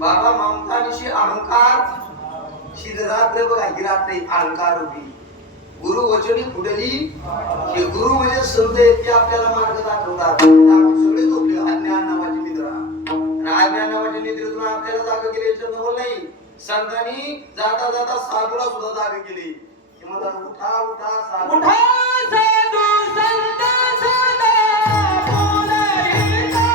बाबा ममतानिशी अहंकार शिररात्र बघा ही रात्र अहंकार होती. गुरु वचनी फुटली. हे गुरु म्हणजे संत आहेत की आपल्याला मार्ग दाखवतात. आपण सगळे झोपले अज्ञान नावाची निद्रा. आणि अज्ञान नावाच्या निद्रेतून आपल्याला जागा केली याच्यात नाही. संतांनी जाता जाता साधूला सुद्धा जागा केली. की मला उठा उठा साधू उठा साधू संत सदा पुनरिता.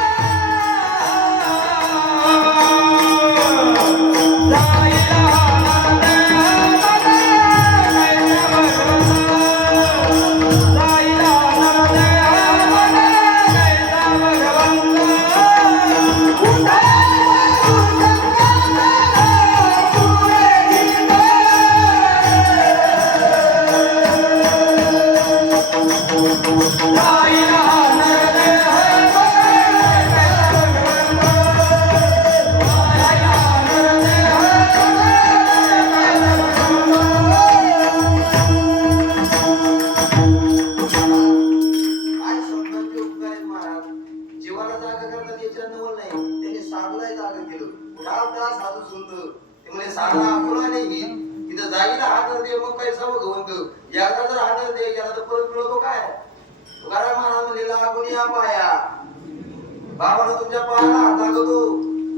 बाबांना तुमच्या पायाला हात लागतो.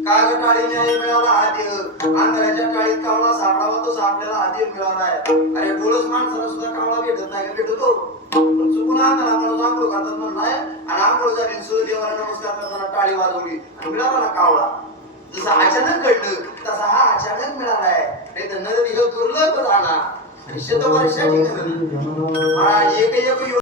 काग टाळी न्याय मिळाला आद्य. अंधाराच्या टाळीत कावळा सापडावा तो आपल्याला आद्य मिळालाय. अरे डोळस माणसाला सुद्धा कावळा भेटत नाही का? भेटतो. पण चुकून अंधारा माणूस आंघोळ करतात म्हणलाय आणि आंघोळ झाली सूर्यदेवाला नमस्कार करताना टाळी वाजवली आणि मिळाला ना कावळा. जसं अचानक घडलं तसा हा अचानक मिळालाय. नाही तर नदी हे दुर्लभ झाला आणि शतवर्षाची गरज. एक